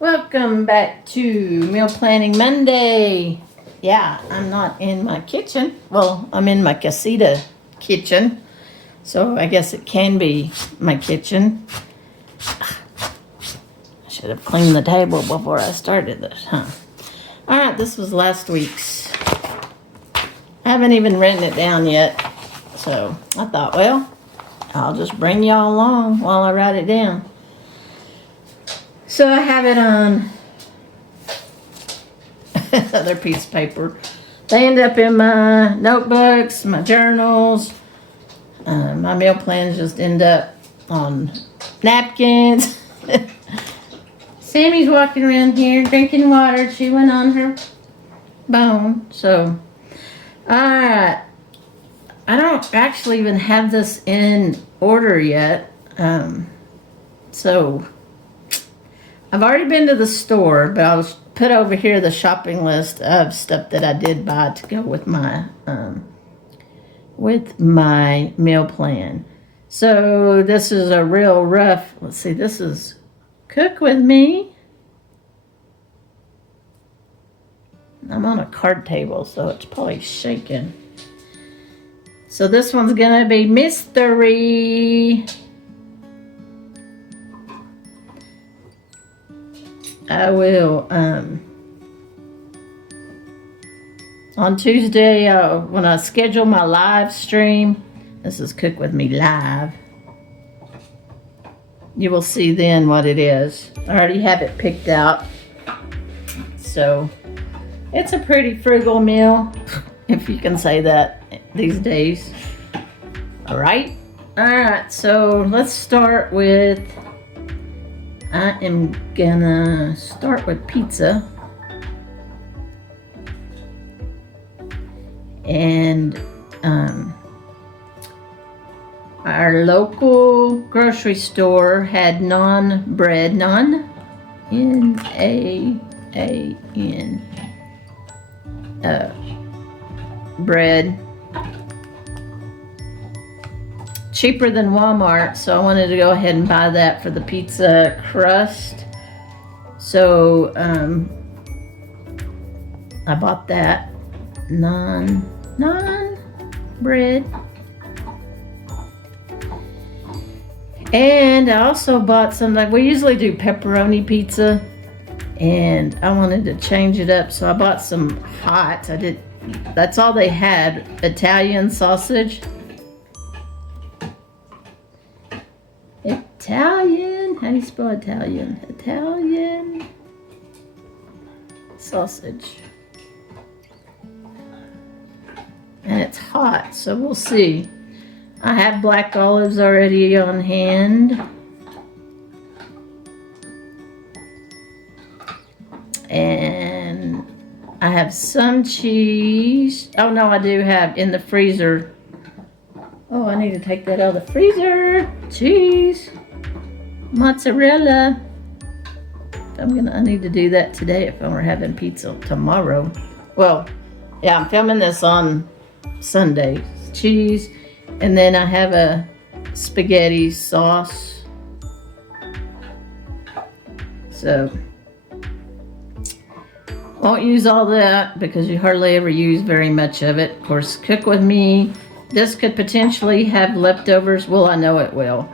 Welcome back to Meal Planning Monday. Yeah, I'm not in my kitchen. Well, I'm in my casita kitchen, so I guess it can be my kitchen. I should have cleaned the table before I started this, huh? All right, this was last week's. I haven't even written it down yet, so I thought, well, I'll just bring y'all along while I write it down. So I have it on another piece of paper. They end up in my notebooks, my journals. My meal plans just end up on napkins. Sammy's walking around here drinking water, chewing on her bone. So, alright. I don't actually even have this in order yet. So I've already been to the store, but I'll put over here the shopping list of stuff that I did buy to go with my meal plan. So this is a real rough, let's see, this is Cook With Me. I'm on a card table, so it's probably shaking. So this one's gonna be mystery. I will, on Tuesday, when I schedule my live stream, this is Cook With Me Live, you will see then what it is. I already have it picked out. So, it's a pretty frugal meal, if you can say that these days. Alright? Alright, so let's start with, I am gonna start with pizza. And our local grocery store had non-bread, bread, cheaper than Walmart, so I wanted to go ahead and buy that for the pizza crust. So I bought that non-bread, and I also bought some, like we usually do pepperoni pizza, and I wanted to change it up, so I bought some hot. That's all they had, Italian sausage. Italian, how do you spell Italian? Italian sausage. And it's hot, so we'll see. I have black olives already on hand. And I have some cheese. Oh no, I do have in the freezer. Oh, I need to take that out of the freezer. Cheese. Mozzarella. I need to do that today if I were having pizza tomorrow. Well, yeah, I'm filming this on Sunday. Cheese. And then I have a spaghetti sauce. So, won't use all that because you hardly ever use very much of it. Of course, Cook With Me. This could potentially have leftovers. Well, I know it will.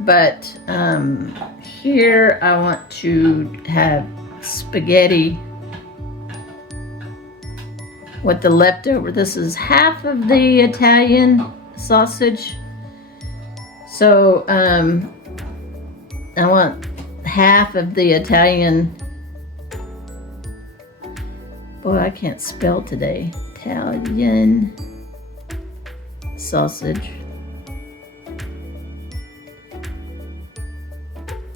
But here I want to have spaghetti with the leftover. This is half of the Italian sausage. So I want half of the Italian. Boy, I can't spell today. Italian sausage.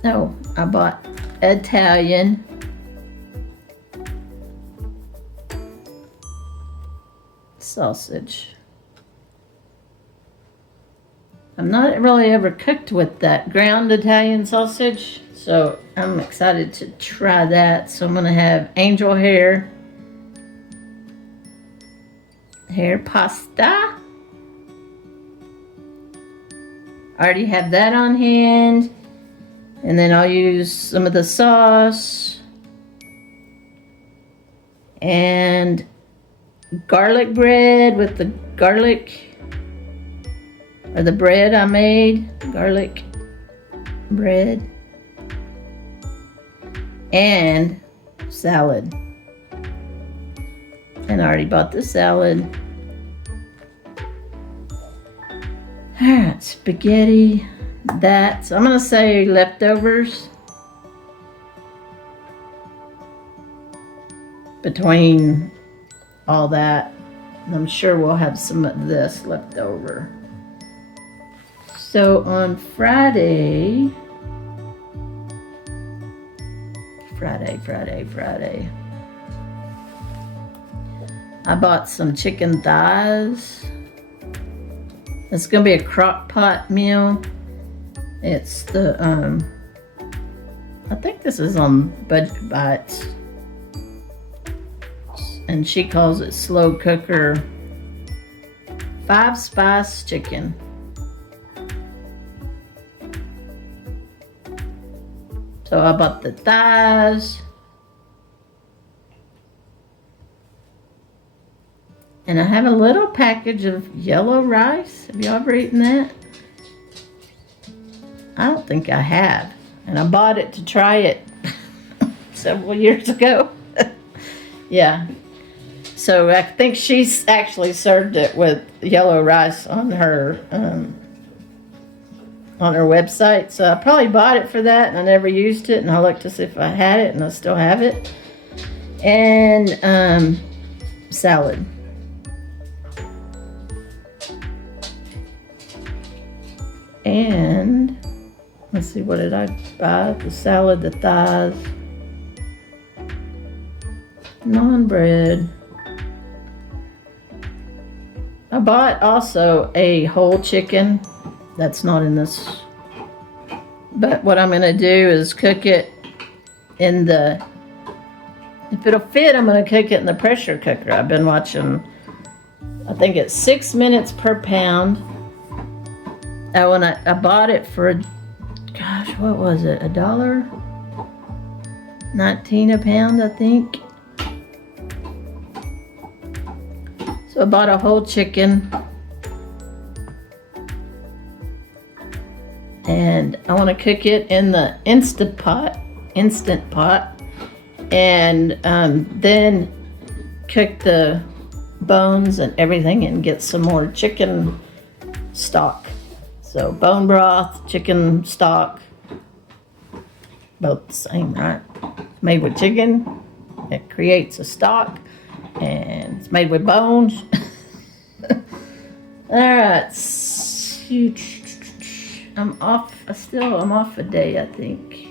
No, I bought Italian sausage. I'm not really ever cooked with that ground Italian sausage, so I'm excited to try that. So I'm gonna have angel hair pasta. I already have that on hand. And then I'll use some of the sauce. and garlic bread with the garlic, or the bread I made, garlic bread, and salad. And I already bought the salad. Alright, spaghetti, that. So I'm going to say leftovers. Between all that, I'm sure we'll have some of this left over. So on Friday, I bought some chicken thighs. It's gonna be a crock pot meal. It's the I think this is on Budget Bites, and she calls it slow cooker 5-spice chicken. So I bought the thighs, and I have a little package of yellow rice. Have y'all ever eaten that? I don't think I have, and I bought it to try it several years ago. Yeah. So I think she's actually served it with yellow rice on her website. So I probably bought it for that, and I never used it. And I looked to see if I had it, and I still have it. And salad. And let's see, what did I buy? The salad, the thighs, naan bread. I bought also a whole chicken. That's not in this. But what I'm going to do is cook it in the, if it'll fit, I'm going to cook it in the pressure cooker. I've been watching, I think it's 6 minutes per pound. When I bought it for, gosh, what was it? $1.19 a pound, I think. So I bought a whole chicken, and I want to cook it in the instant pot, and then cook the bones and everything and get some more chicken stock. So bone broth, chicken stock, both the same, right? It's made with chicken, it creates a stock, and it's made with bones. Alright, I'm off a day, I think.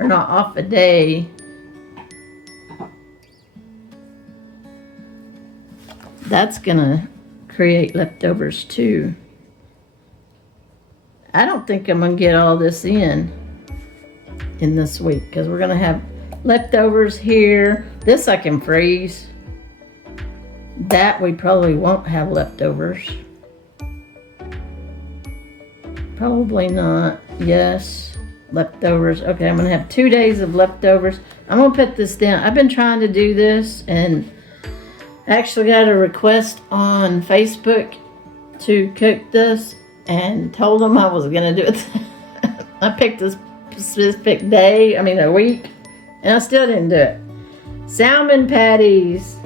Or not off a day. That's gonna create leftovers too. I don't think I'm gonna get all this in this week, because we're gonna have leftovers here. This I can freeze. That we probably won't have leftovers. Probably not. Yes, leftovers. Okay, I'm gonna have 2 days of leftovers. I'm gonna put this down. I've been trying to do this, and I actually got a request on Facebook to cook this, and told them I was gonna do it. I picked a specific day, a week, and I still didn't do it. Salmon patties.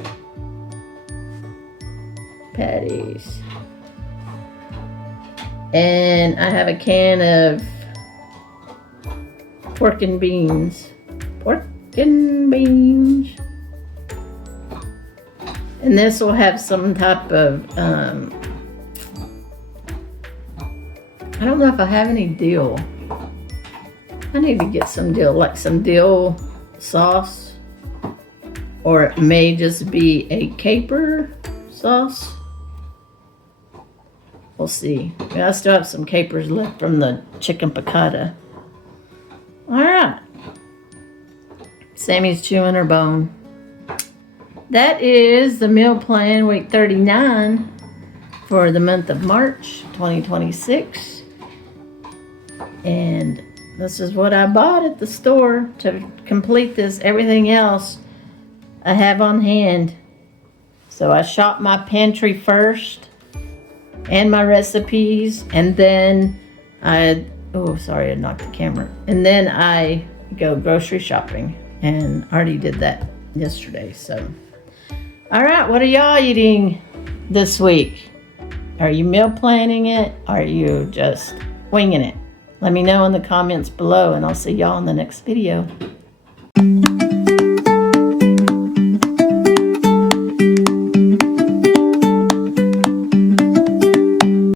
And I have a can of pork and beans. And this will have some type of, I don't know if I have any dill. I need to get some dill, like some dill sauce. Or it may just be a caper sauce. We'll see. I still have some capers left from the chicken piccata. Alright. Sammy's chewing her bone. That is the meal plan week 39 for the month of March 2026. And this is what I bought at the store to complete this. Everything else I have on hand. So I shop my pantry first and my recipes, and then I knocked the camera. And then I go grocery shopping, and already did that yesterday. So, all right, what are y'all eating this week? Are you meal planning it? Are you just winging it? Let me know in the comments below, and I'll see y'all in the next video.